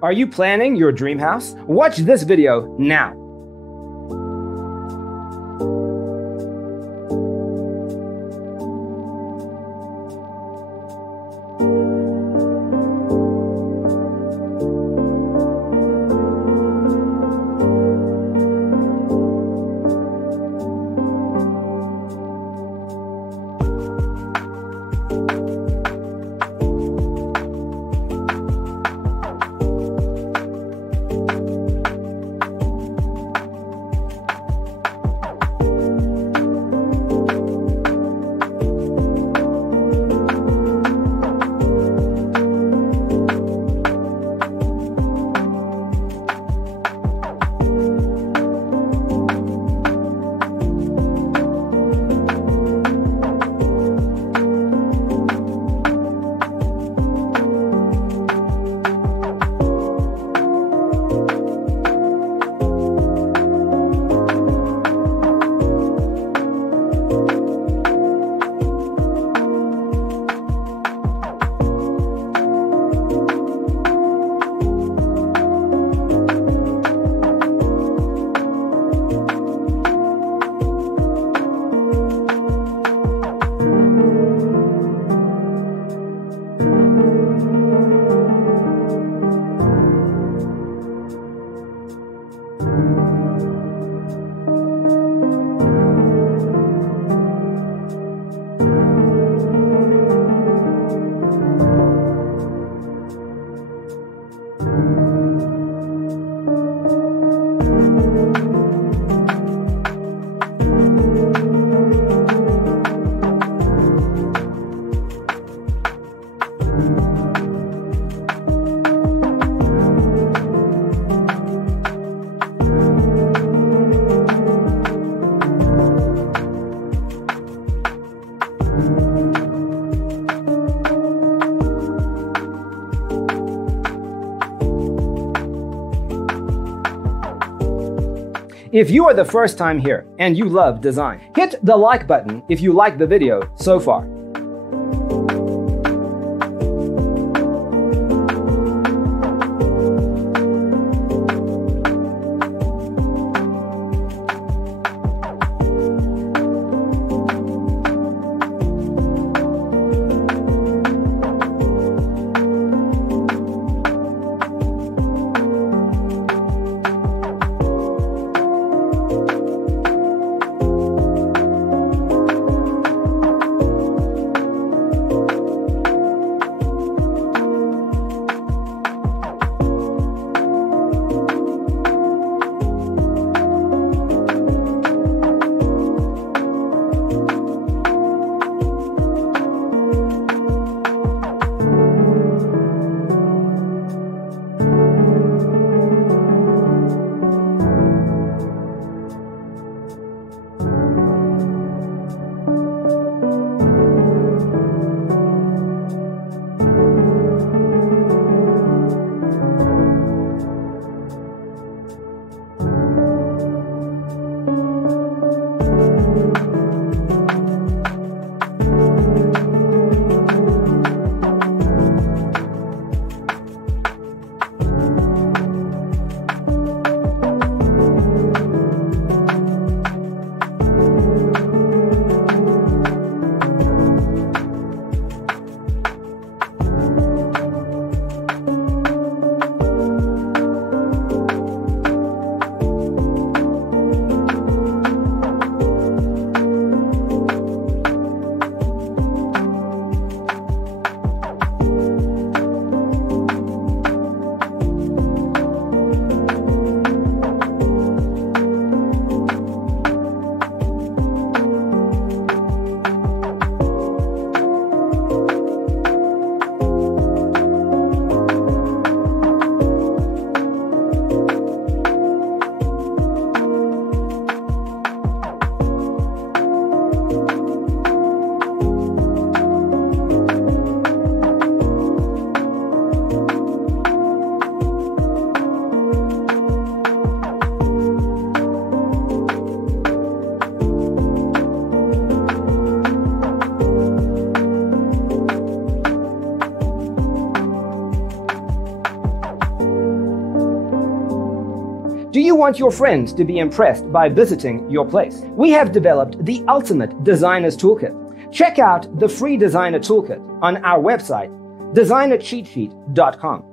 Are you planning your dream house? Watch this video now. If you are the first time here and you love design, hit the like button if you like the video so far. Do you want your friends to be impressed by visiting your place? We have developed the ultimate designer's toolkit. Check out the free designer toolkit on our website, designercheatsheet.com.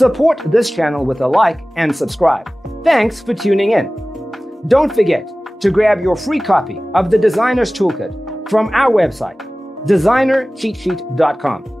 Support this channel with a like and subscribe. Thanks for tuning in. Don't forget to grab your free copy of the Designer's Toolkit from our website, designercheatsheet.com.